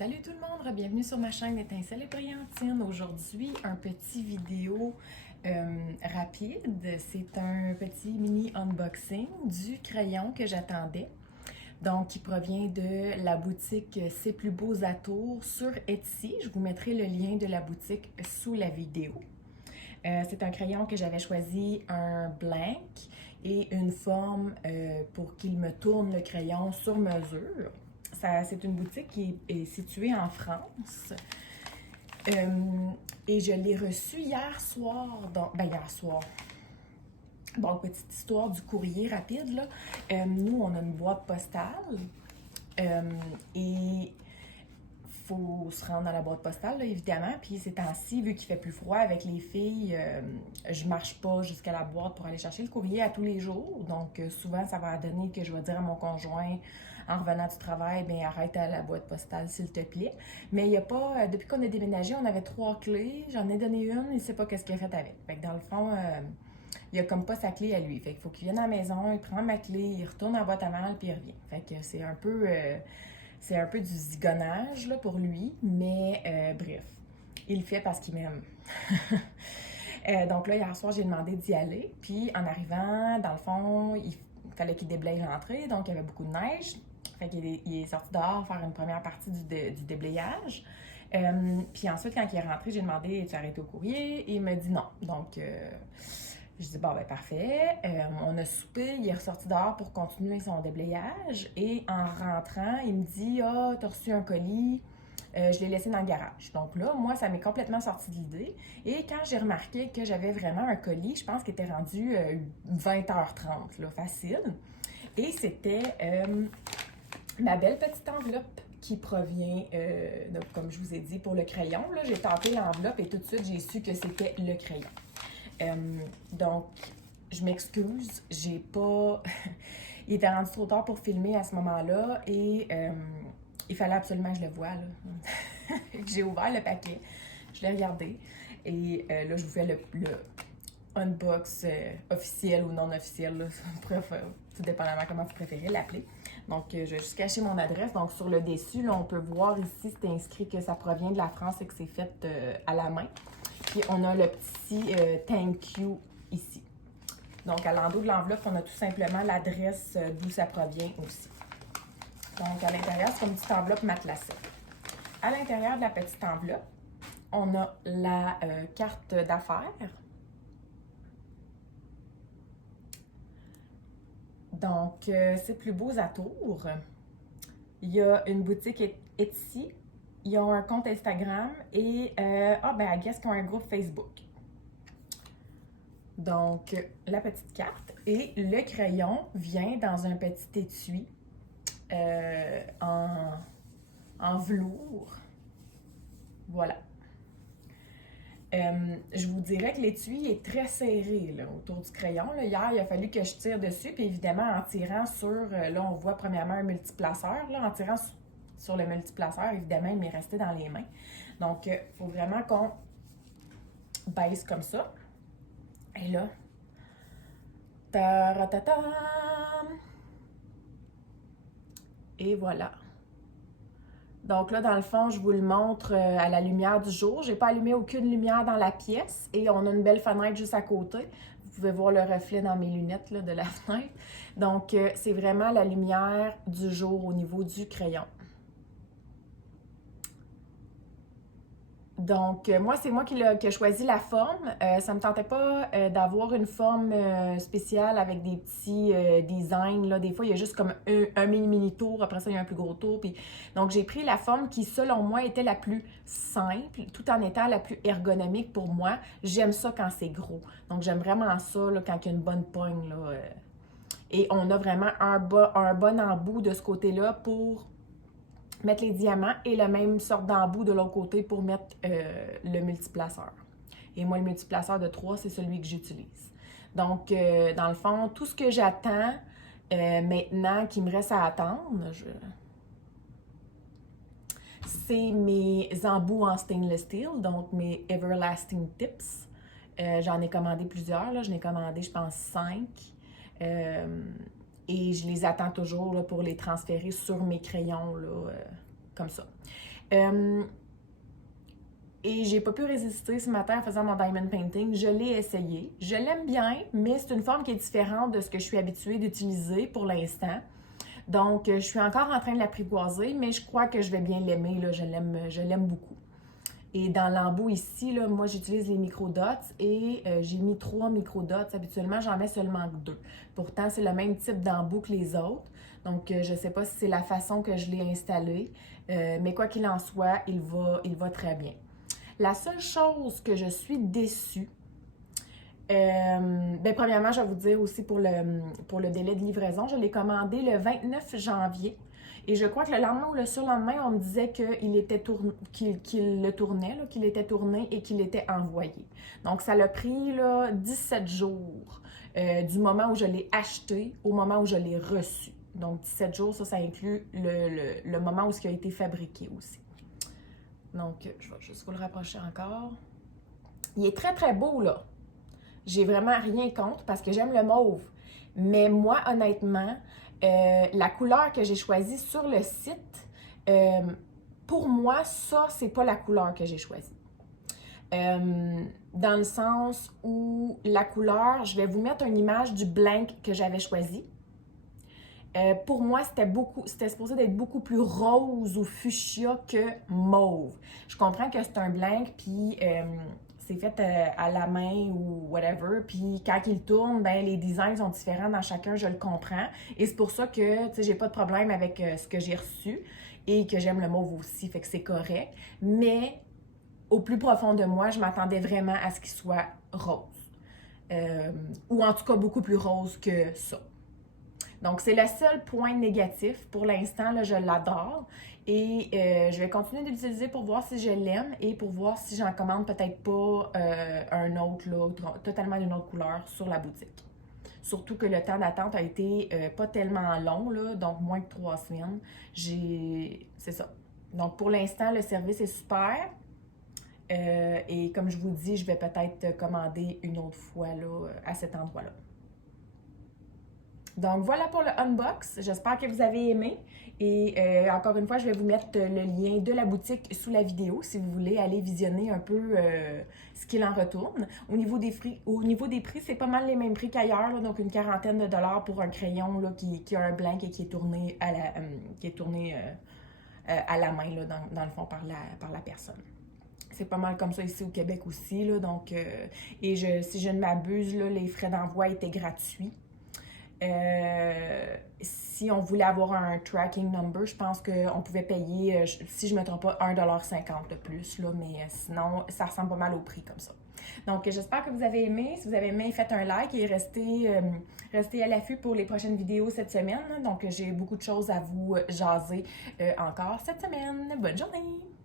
Salut tout le monde, bienvenue sur ma chaîne Étincelle et Brillantine. Aujourd'hui, un petit vidéo rapide. C'est un petit mini unboxing du crayon que j'attendais. Donc, qui provient de la boutique C'est plus beaux atours sur Etsy. Je vous mettrai le lien de la boutique sous la vidéo. C'est un crayon que j'avais choisi un blank et une forme pour qu'il me tourne le crayon sur mesure. C'est une boutique qui est située en France. Et je l'ai reçu hier soir. Hier soir. Bon, petite histoire du courrier rapide, là. Nous, on a une boîte postale. Et faut se rendre à la boîte postale, là, évidemment. Puis ces temps-ci, vu qu'il fait plus froid avec les filles, je marche pas jusqu'à la boîte pour aller chercher le courrier à tous les jours. Donc, souvent, ça va donner que je vais dire à mon conjoint, en revenant du travail, bien, arrête à la boîte postale, s'il te plaît. Mais il n'y a pas, depuis qu'on a déménagé, on avait 3 clés. J'en ai donné une, il ne sait pas qu'est-ce qu'il a fait avec. Fait que dans le fond, il a comme pas sa clé à lui. Fait qu'il faut qu'il vienne à la maison, il prend ma clé, il retourne en boîte à mal, puis il revient. Fait que c'est un peu du zigonnage là, pour lui, mais bref, il le fait parce qu'il m'aime. Donc là, hier soir, j'ai demandé d'y aller. Puis en arrivant, dans le fond, il fallait qu'il déblaye l'entrée, donc il y avait beaucoup de neige. Fait qu'il est sorti dehors faire une première partie du déblayage. Puis ensuite, quand il est rentré, j'ai demandé, tu arrêté au courrier? Et il m'a dit non. Donc, je dis, bon, ben parfait. On a soupé, il est ressorti dehors pour continuer son déblayage. Et en rentrant, il me dit, ah, t'as reçu un colis, je l'ai laissé dans le garage. Donc là, moi, ça m'est complètement sorti de l'idée. Et quand j'ai remarqué que j'avais vraiment un colis, je pense qu'il était rendu 20h30, là, facile. Et c'était ma belle petite enveloppe qui provient, donc, comme je vous ai dit, pour le crayon. Là, j'ai tenté l'enveloppe et tout de suite, j'ai su que c'était le crayon. Donc, je m'excuse, j'ai pas... Il était rendu trop tard pour filmer à ce moment-là et il fallait absolument que je le voie, là. J'ai ouvert le paquet, je l'ai regardé et là, je vous fais le unbox officiel ou non officiel, là, tout dépendamment comment vous préférez l'appeler. Donc, je vais juste cacher mon adresse. Donc, sur le dessus, là, on peut voir ici, c'est inscrit que ça provient de la France et que c'est fait à la main. Puis, on a le petit thank you ici. Donc, à l'endos de l'enveloppe, on a tout simplement l'adresse d'où ça provient aussi. Donc, à l'intérieur, c'est une petite enveloppe matelassée. À l'intérieur de la petite enveloppe, on a la carte d'affaires. Donc, c'est plus beaux atours. Il y a une boutique Etsy. Ils ont un compte Instagram et, I guess qu'ils ont un groupe Facebook. Donc, la petite carte et le crayon vient dans un petit étui en velours. Voilà. Je vous dirais que l'étui est très serré là, autour du crayon. Là. Hier, il a fallu que je tire dessus, puis évidemment, en tirant sur, là, on voit premièrement un multiplaceur. Là, en tirant sur le multiplaceur, évidemment, il m'est resté dans les mains. Donc, il faut vraiment qu'on baisse comme ça. Et là, ta-ra-ta-tam! Et voilà. Donc là, dans le fond, je vous le montre à la lumière du jour. Je n'ai pas allumé aucune lumière dans la pièce et on a une belle fenêtre juste à côté. Vous pouvez voir le reflet dans mes lunettes là, de la fenêtre. Donc, c'est vraiment la lumière du jour au niveau du crayon. Donc, moi, c'est moi qui ai choisi la forme. Ça ne me tentait pas d'avoir une forme spéciale avec des petits designs. Là. Des fois, il y a juste comme un mini tour. Après ça, il y a un plus gros tour. Puis... Donc, j'ai pris la forme qui, selon moi, était la plus simple, tout en étant la plus ergonomique pour moi. J'aime ça quand c'est gros. Donc, j'aime vraiment ça là, quand il y a une bonne pogne. Là, Et on a vraiment un bon embout de ce côté-là pour mettre les diamants et la même sorte d'embout de l'autre côté pour mettre le multiplaceur. Et moi, le multiplaceur de 3, c'est celui que j'utilise. Donc, dans le fond, tout ce que j'attends maintenant, qu'il me reste à attendre, c'est mes embouts en stainless steel, donc mes Everlasting Tips. J'en ai commandé plusieurs, là. Je n'ai commandé, je pense, 5. Et je les attends toujours là, pour les transférer sur mes crayons, là, comme ça. Et j'ai pas pu résister ce matin en faisant mon diamond painting. Je l'ai essayé. Je l'aime bien, mais c'est une forme qui est différente de ce que je suis habituée d'utiliser pour l'instant. Donc, je suis encore en train de l'apprivoiser, mais je crois que je vais bien l'aimer. Là. Je l'aime beaucoup. Et dans l'embout ici, là, moi, j'utilise les micro-dots et j'ai mis 3 micro-dots. Habituellement, j'en mets seulement 2. Pourtant, c'est le même type d'embout que les autres. Donc, je ne sais pas si c'est la façon que je l'ai installé, mais quoi qu'il en soit, il va très bien. La seule chose que je suis déçue, premièrement, je vais vous dire aussi pour le délai de livraison, je l'ai commandé le 29 janvier. Et je crois que le lendemain ou le surlendemain, on me disait qu'il le tournait, là, qu'il était tourné et qu'il était envoyé. Donc, ça l'a pris là, 17 jours du moment où je l'ai acheté au moment où je l'ai reçu. Donc, 17 jours, ça inclut le moment où ce qui a été fabriqué aussi. Donc, je vais juste vous le rapprocher encore. Il est très, très beau, là. J'ai vraiment rien contre parce que j'aime le mauve. Mais moi, honnêtement, la couleur que j'ai choisie sur le site, pour moi, ça, c'est pas la couleur que j'ai choisie. Dans le sens où la couleur, je vais vous mettre une image du blank que j'avais choisi. Pour moi, c'était supposé d'être beaucoup plus rose ou fuchsia que mauve. Je comprends que c'est un blank, puis c'est fait à la main ou whatever, puis quand il tourne, ben les designs sont différents dans chacun, je le comprends. Et c'est pour ça que, tu sais, j'ai pas de problème avec ce que j'ai reçu et que j'aime le mauve aussi, fait que c'est correct. Mais au plus profond de moi, je m'attendais vraiment à ce qu'il soit rose. Ou en tout cas beaucoup plus rose que ça. Donc, c'est le seul point négatif. Pour l'instant, là, je l'adore. Et je vais continuer de l'utiliser pour voir si je l'aime et pour voir si j'en commande peut-être pas un autre, là, totalement d'une autre couleur sur la boutique. Surtout que le temps d'attente a été pas tellement long, là, donc moins que 3 semaines. C'est ça. Donc, pour l'instant, le service est super. Et comme je vous dis, je vais peut-être commander une autre fois là, à cet endroit-là. Donc, voilà pour le unbox. J'espère que vous avez aimé. Et encore une fois, je vais vous mettre le lien de la boutique sous la vidéo si vous voulez aller visionner un peu ce qu'il en retourne. Au niveau des prix, c'est pas mal les mêmes prix qu'ailleurs. Donc, une quarantaine de dollars pour un crayon là, qui a un blanc et qui est tourné à la main, là, dans le fond, par la personne. C'est pas mal comme ça ici au Québec aussi. Là, donc, si je ne m'abuse, là, les frais d'envoi étaient gratuits. Si on voulait avoir un tracking number, je pense qu'on pouvait payer, si je ne me trompe pas, 1,50$ de plus, là, mais sinon, ça ressemble pas mal au prix comme ça. Donc, j'espère que vous avez aimé. Si vous avez aimé, faites un like et restez à l'affût pour les prochaines vidéos cette semaine. Donc, j'ai beaucoup de choses à vous jaser encore cette semaine. Bonne journée!